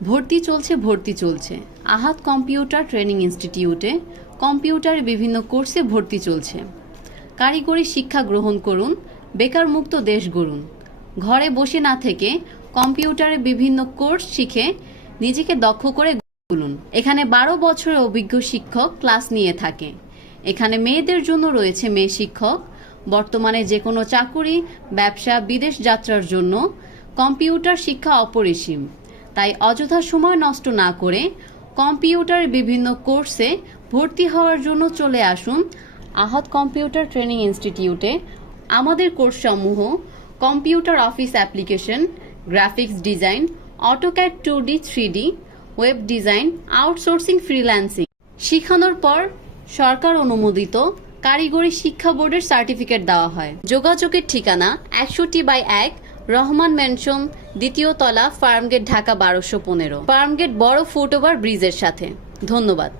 ভর্তি চলছে আহাদ computer training ইনস্টিটিউটে কম্পিউটারে বিভিন্ন কোর্সে ভর্তি চলছে। কারিগরি শিক্ষা গ্রহণ করুন, বেকার মুক্ত দেশ গড়ুন। ঘরে বসে না থেকে কম্পিউটারে বিভিন্ন কোর্স শিখে নিজেকে দক্ষ করে তুলুন। এখানে 12 বছরের অভিজ্ঞ শিক্ষক ক্লাস নিয়ে থাকে। এখানে মেয়েদের জন্য রয়েছে মেয়ে শিক্ষক। বর্তমানে যে কোনো চাকুরি, ব্যবসা, বিদেশ যাত্রার জন্য কম্পিউটার শিক্ষা অপরিসীম। তাই অযথা সময় নষ্ট না করে কম্পিউটারের বিভিন্ন কোর্সে ভর্তি হওয়ার জন্য চলে আসুন আহাদ কম্পিউটার ট্রেনিং ইনস্টিটিউটে। আমাদের কোর্সসমূহ computer office application, graphics design, AutoCAD 2D 3D, web design, outsourcing, freelancing. শিখানোর পর সরকার অনুমোদিত কারিগরি শিক্ষা বোর্ডের সার্টিফিকেট দেওয়া হয়। যোগাযোগের ঠিকানা 100/1 রহমান ম্যানশন, 2য় তলা, ফার্মগেট, ঢাকা 1215। ফার্মগেট বড় ফুটওভার ব্রিজের সাথে। ধন্যবাদ।